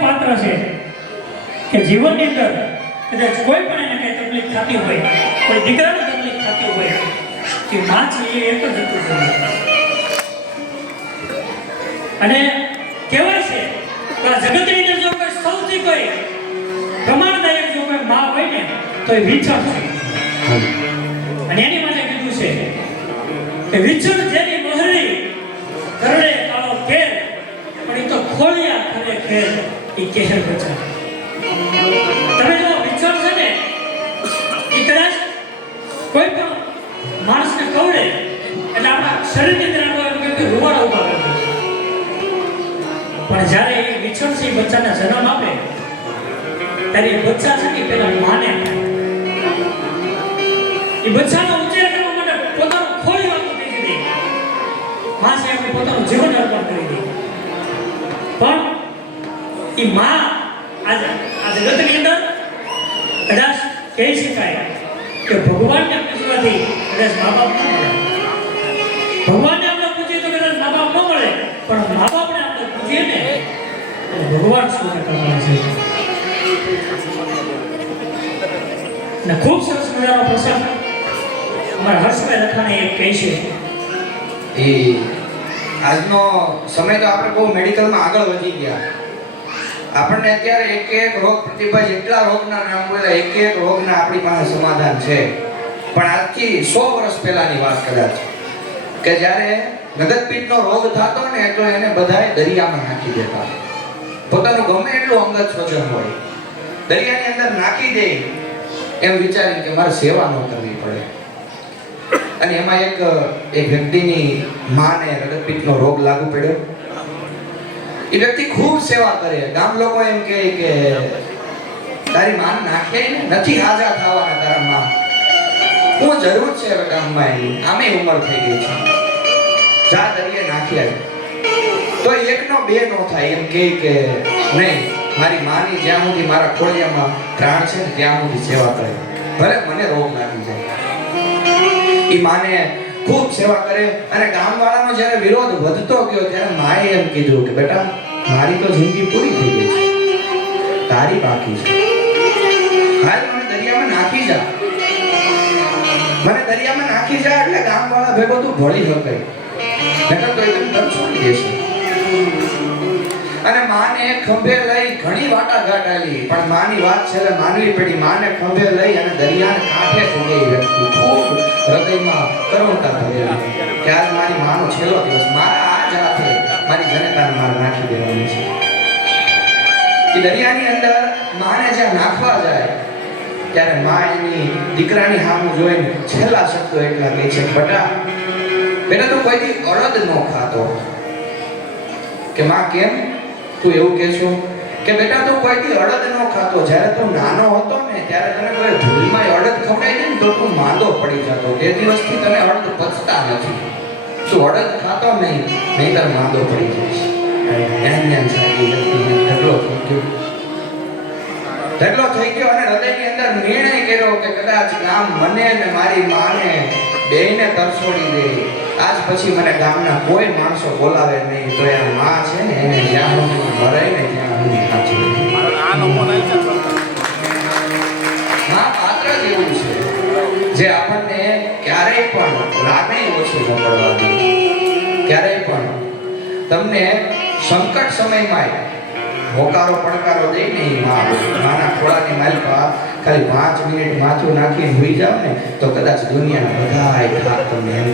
એવું પાત્ર છે કે જીવનની અંદર કદાચ કોઈ પણ એને કઈ તકલીફ થતી હોય, કોઈ દીકરાને તકલીફ થતી હોય, કે માં છે એ એક જ હતું. અને કહેવાય છે કે આ જગતની અંદર જો કોઈ સૌથી કોઈ પ્રમાણદાયક જો કોઈ માં હોય ને તો એ વિછળ છે. અને એની માટે કીધું છે કે વિછળ જેની મહરી કરડે કાળો કેર, પણ એ તો ખોળિયા કરે ખેર એ કહેર બચા. તમે જો વિછળ છે ને એ કદાચ કોઈ પણ માણસને કવડે એટલે આપણા શરીરની અંદર રૂવાડા ઉભા કરે, પણ જ્યારે એ વિછળ છે એ બચ્ચાને જન્મ આપે ત્યારે એ બચ્ચા છે ને પેલા માને એ બચ્ચાનો ઉછેર કરવા માટે પોતાનું ખોળિયું આપી દીધી, માં છે એમને પોતાનું જીવન અર્પણ કરી દીધું. પણ એ માં આ જગતની અંદર કદાચ કહી શકાય કે ભગવાનને પૂજવાથી કદાચ મા બાપ ન મળે. ભગવાનને આપણે પૂજીએ તો કદાચ મા બાપ ન મળે, પણ મા બાપને આપણે પૂજીએ ને ભગવાન શું કરવાના છે. ને ખૂબ સરસ મજાનો પ્રસંગ અમારા હર્ષભાઈ લખાણે એક કહે છે. એ આજનો સમય તો આપણે બહુ મેડિકલમાં આગળ વધી ગયા. આપણને અત્યારે એક રોગ પ્રતિભા જેટલા રોગના નામ બોલે એક રોગના આપણી પાસે સમાધાન છે. પણ આજથી 100 વર્ષ પહેલાની વાત કદાચ કે જ્યારે નગદપીઠનો રોગ થતો ને તો એને બધાએ દરિયામાં નાખી દેતા. પોતાનું ગમે એટલું અંગત સ્વજન હોય દરિયાની અંદર નાખી દે એમ વિચારીને કે મારે સેવા ન કરવી પડે. અને એમાં એક વ્યક્તિની માને હૃદયપીઠનો રોગ લાગુ પડ્યો. એ વ્યક્તિ ખૂબ સેવા કરે. ગામ લોકો એમ કહે કે તારી માન નાખે ને નથી હાજા થવાના તારા માં, હું જરૂર છે હવે ગામમાં એની આમે ઉંમર થઈ ગઈ છે, જા દરિયે નાખી આવી. તો એકનો બે નો થાય એમ કે નહીં, મારી માની જ્યાં સુધી મારા ખોળિયામાં પ્રાણ છે ને ત્યાં સુધી સેવા કરે, ભલે મને રોગ લાગી જાય. એ માને ખૂબ સેવા કરે. અને ગામવાળાનો જ્યારે વિરોધ વધતો ગયો ત્યારે માએ એમ કીધું કે બેટા મારી તો જિંદગી પૂરી થઈ ગઈ છે, તારી બાકી છે, હાલ મને દરિયામાં નાખી જા, મને દરિયામાં નાખી જા એટલે ગામવાળા ભેગો તું ભળી શકે, નકર તો એકદમ તર છોડી દેશે. અને માને ખંભે લઈ ઘણી વાટાઘાટ આલી, પણ માની વાત છેલ્લે માનવી પડી. માને ખંભે લઈ અને દરિયાને કાંઠે પહોંચી વ્યક્તિ ખૂબ હૃદયમાં કરુણતા ભરેલી કે આજ મારી માનો છેલ્લો દિવસ, મારા આજ હાથે મારી જનતાને મારે નાખી દેવાની છે. એ દરિયાની અંદર માને જ્યાં નાખવા જાય ત્યારે મા એની દીકરાની સામું જોઈને છેલ્લા શબ્દો એટલા કહે છે, બેટા તો કોઈ દી અડદ ન ખાતો. કે માં કેમ તું એવું કહે છો? કે બેટા તું કોઈ દી અડદ ન ખાતો, જ્યારે તું નાનો હતો ને ત્યારે તને કોઈ ધૂળમાં અડદ ખવડાવી દે ને તો તું માંદો પડી જતો, તે દિવસથી તને અડદ પચતા નથી, તું અડદ ખાતો નહીં નહીંતર માંદો પડી જઈશ. ઢગલો થઈ ગયો અને હૃદયની અંદર નિર્ણય કર્યો કે કદાચ ગામ મને ને મારી માને બેયને તરછોડી દે, આજ પછી મને ગામના કોઈ માણસો બોલાવે નહીં, તો આ માં છે ને એને જ્યાં સુધી મરાય ને ત્યાં સુધી સાચી માં પાત્ર જ એવું છે જે આપણને ક્યારેય પણ લાગણી ઓછી ન પડવા દે. ક્યારેય પણ તમને સંકટ સમયમાં હોકારો પડકારો દે ને એ માં. માના ખોળાની માલિકા ખાલી 5 મિનિટ માથું નાખીને હોઈ જાવ ને તો કદાચ દુનિયાના બધાય થાક તમને એમ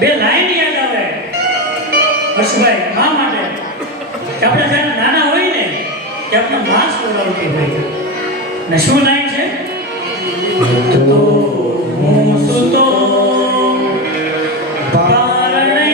બે લાઈન યાદ આવે હર્ષભાઈ મા માટે કે આપણે જ્યારે નાના હોય ને કે આપણે માં સોડાવતી હોય ને શું લાઈન છે? તો હું સુતો પારણે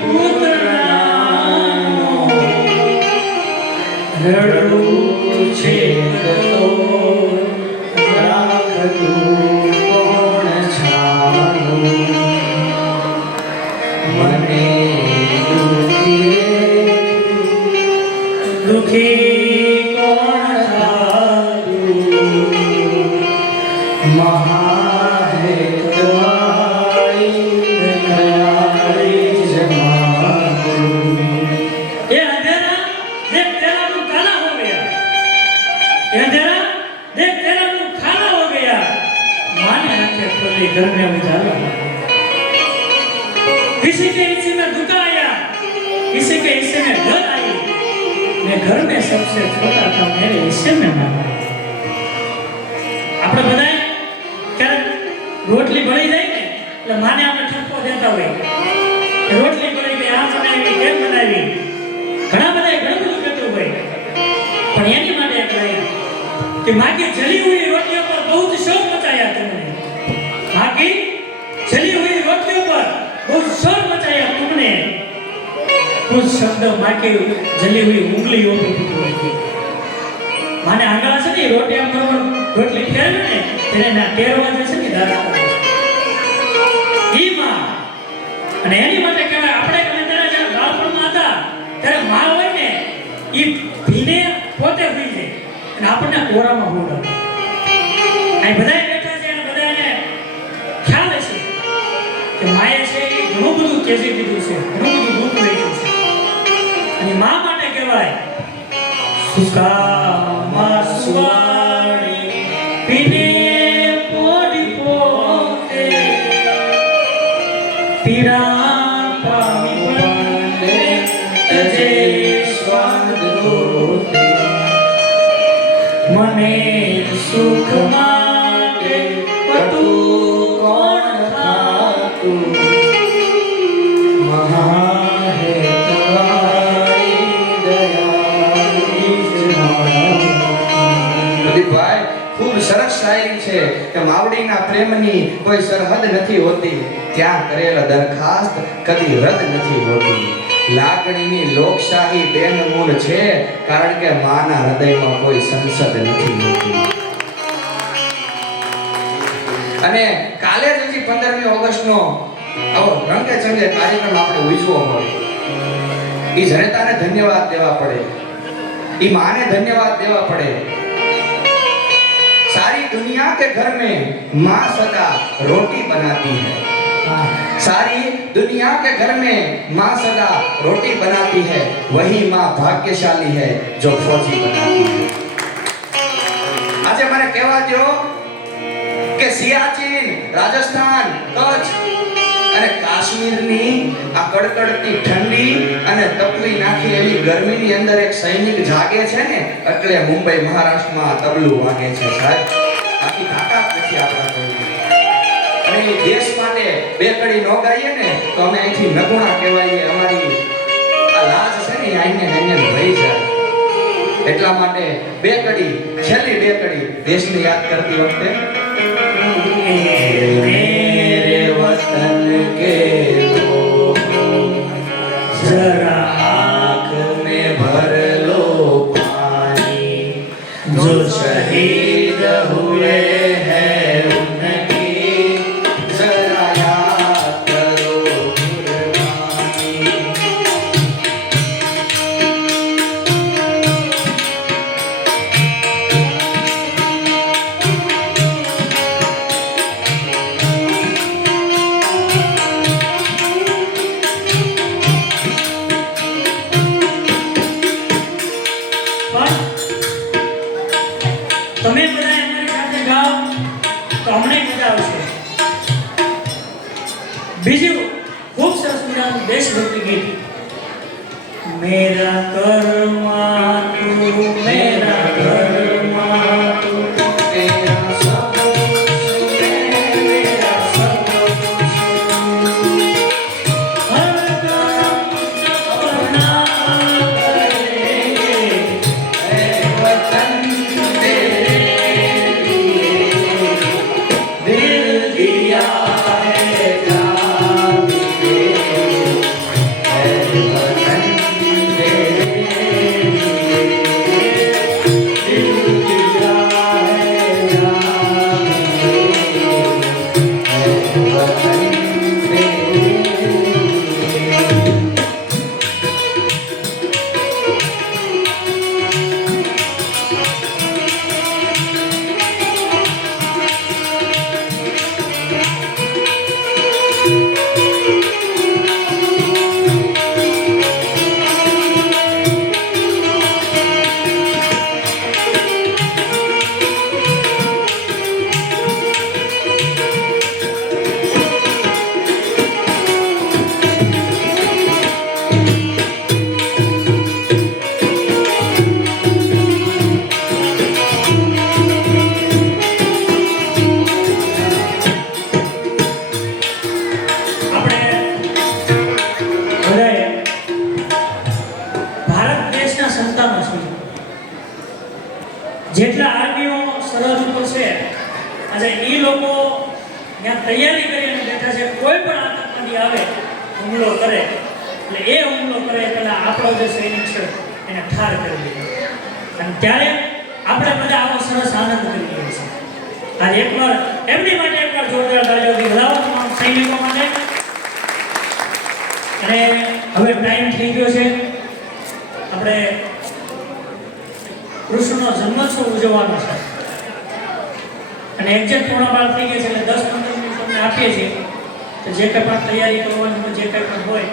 પુત્રનાનો રડું છે તો રાખતું કોણ છાનું, મને દુખી કોણ થાતું, મહાહેતવાળી દયાળી જમાનું, इसी में दुकान आया, इसी के हिस्से में घर आई, मैं घर में सबसे छोटा था, मेरे हिस्से में माना। આપણે બધાય ક્યારેક રોટલી બળી જાય ને એટલે માને આપણે ઠપકો દેતા હોય, રોટલી બળી ગઈ, આ બનાવી, કેમ બનાવી, ઘણા બધા ઘણું બધું કહેતું હોય, પણ એની માટે એક લાઈન कि माँ की जली हुई रोटियों पर बहुत शोर मचाया तुमने, माँ की जली हुई रोटियों पर बहुत शोर मचाया तुमने। कुछ शब्द माँ की जली हुई उंगलियों पर भी हुए थे। माँ ने आंगळा से नहीं रोटियां बरोबर रोटली फेरवे ने तेने ना टेरवा जैसे नहीं दादा ई माँ અને એની માટે કહેવાય આપણે ગમે ત્યારે જ્યારે બાળપણમાં હતા ત્યારે માં હોય ને ઈ ભીને પોતે હોઈ જાય અને આપણને કોરામાં હોડાવે. આ બધાય બેઠા છે અને બધાને ખ્યાલ હશે કે માએ છે એ ઘણું બધું કેસી દીધું છે, ઘણું બધું દુઃખ વેચ્યું છે. અને માં માટે કહેવાય સુકામાં સુવાડી પીને પોડી પોતે પીડા પામી પડે તજે સ્વાદરૂપે મને સુખ માટે પટુ કોણ થાતું મહાહેતવારી દયાળી પ્રદીપભાઈ ખૂબ સરસ શાયરી છે કે માવડીના પ્રેમની કોઈ સરહદ નથી હોતી, ત્યાં કરેલ દરખાસ્ત કદી રદ નથી હોતી. લાગણીની લોકશાહી બેનમૂળ છે કારણ કે માના હૃદયમાં કોઈ સંસદ નથી હોતી. અને કાલે જ હજી 15મી ઓગસ્ટનો આવો રંગે ચંગે કાર્યક્રમ આપણે ઉજવો હોય, ઈ જનતાને ધન્યવાદ દેવા પડે, ઈ માને ધન્યવાદ દેવા પડે. सारी दुनिया के घर में माँ सदा रोटी बनाती है, सारी दुनिया के घर में माँ सदा रोटी बनाती है, वही माँ भाग्यशाली है जो फौजी बनाती है. આજે મને કહેવા દો કે સિયાચીન, રાજસ્થાન, કચ્છ અને કાશ્મીરની આ કડકડતી ઠંડી અને તપલી નાખી એવી ગરમીની અંદર એક સૈનિક જાગે છે ને એટલે મુંબઈ મહારાષ્ટ્રમાં તબલું વાગે છે સાહેબ. આખી તાકાત નથી આપણા કોઈની. અને એ દેશ માટે બે કડી નો ગાઈએ ને તો અમે અહીંથી નગુણા કહેવાઈએ, અમારી આ લાજ છે ને આઈને આઈને વહી જાય. એટલા માટે બે કડી, છેલ્લી બે કડી દેશને યાદ કરતી વખતે मेरे वतन के लोग जरा आँख में भर लो पानी, जो शहीद हुए हैं उनकी जरा याद करो कुर्बानी. તમે બધા અમારી સાથે ગાઓ તો અમને મજા આવશે. બીજું ખૂબ સરસ મજાનું દેશભક્તિ ગીત, મેરા કર્મા તું મેરા કર્મા તું तेरा सब कुछ मेरा सब कुछ, हर काम अपना करेंगे, ऐ वतन तेरे लिए दिल दिया है जान दे, ऐ वतन तेरे લોકો ત્યાં તૈયારી કરીને બેઠા છે, કોઈ પણ આતંકવાદી આવે હુમલો કરે એટલે એ હુમલો કરે પહેલા આપણો જે સૈનિક છે એને ઠાર કરી દીધો. અને ત્યારે આપણે બધા આવો સરસ આનંદ કરી રહ્યા છીએ. આજે એકવાર એમની માટે એકવાર જોરદાર તાળીઓથી વધાવો તમામ સૈનિકો માટે. અને હવે ટાઈમ થઈ ગયો છે, આપણે કૃષ્ણનો જન્મોત્સવ ઉજવવાનો છે અને એક્ઝેક્ટ 12:30 થઈ ગયા છે એટલે 10-15 મિનિટ તમને આપીએ છીએ. તો જે કંઈ પણ તૈયારી કરવાની હોય, જે કંઈ પણ હોય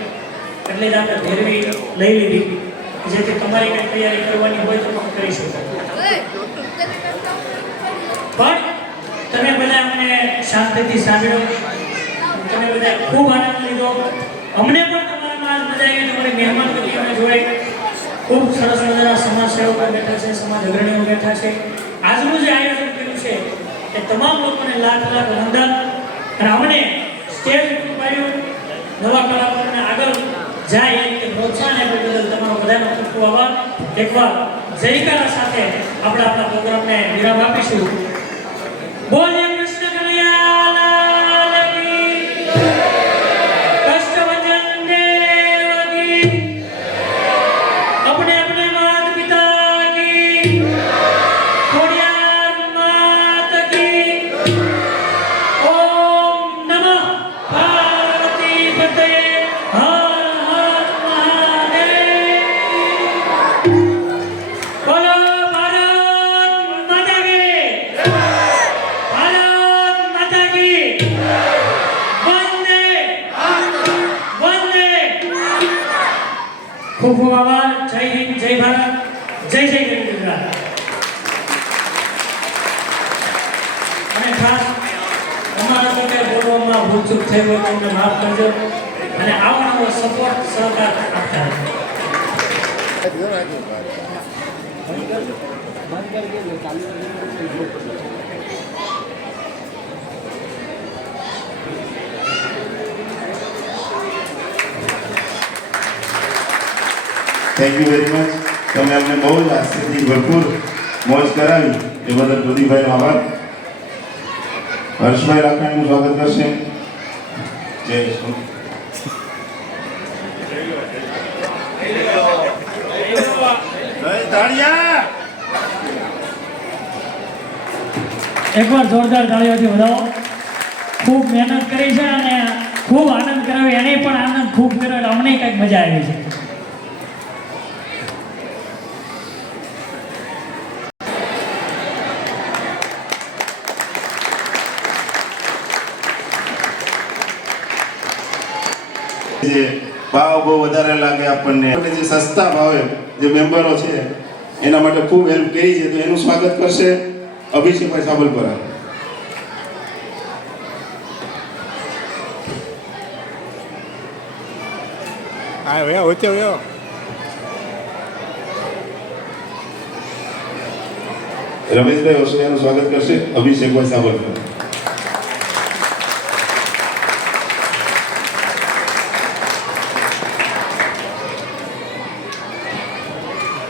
એટલે જ આપણે ભેરવી લઈ લીધી, જેથી તમારી કંઈ તૈયારી કરવાની હોય તો તમે કરી શકો. પણ તમે બધા અમને શાંતિથી સાંભળ્યો, તમે બધા ખૂબ આનંદ લીધો. અમને પણ તમારામાં આજ મજા આવી, તમારી મહેમાનગતિ અમે જોઈ. ખૂબ સરસ મજાના સમાજ સેવકો બેઠા છે, સમાજ અગ્રણીઓ બેઠા છે. આજનું જે આયોજન કર્યું છે એ તમામ લોકોને લાખ લાખ વંદન. અને અમને સ્ટેજ ઉપર પાડ્યું, નવા કલાકારોને આગળ જાય એ રીતે પ્રોત્સાહન આપવા બદલ તમારો બધાનો ખૂબ ખૂબ આભાર. એકવાર જયકારા સાથે આપણે આપણા પ્રોગ્રામને વિરામ આપીશું. બોલીએ કૃષ્ણ કનૈયા લાલ કી, કષ્ટભંજન દેવ કી, अपने अपने माता पिता की, खोडियार मात की, ओम नमः पार्वती पते, हर हर महादेव। बोलो भारत माता की, भारत माता की, वंदे वंदे। खूब खूब आभार. जय हिंद, जय भारत, जय जय ગુજરાત. અને ખાસ અમારા સાથે બોલવામાં ભૂલચૂક થઈ હોય તો અમને માફ કરજો અને આવો સપોર્ટ સહકાર આપતા રહેજો. Thank you very much. તમે અમને બહુ જ હાસ્યથી ભરપૂર મોજ કરાવી એ બદલ પ્રદીપભાઈનો આભાર. હર્ષભાઈ રાખાણીનું સ્વાગત કરશે. જય વિષ્ણુ. એકવાર જોરદાર તાળીઓથી વધાવો. ખૂબ મહેનત કરી છે અને ખૂબ આનંદ કરાવી, એને પણ આનંદ ખૂબ કર્યો એટલે અમને કંઈક મજા આવી છે. જે ભાવ બહુ વધારે લાગે આપણને, જે સસ્તા ભાવે જે મેમ્બરો છે એના માટે ખૂબ હેલ્પ કરી છે, તો એનું સ્વાગત કરશે Abhishekbhai સાબલપરા. Ah, veo, usted veo. Rameshbhai ઓસરિયાનું સ્વાગત કરશે અભિષેકભાઈ સાબલપરા.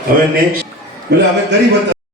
હવે નેક્સ્ટ, એટલે અમે કરી બતા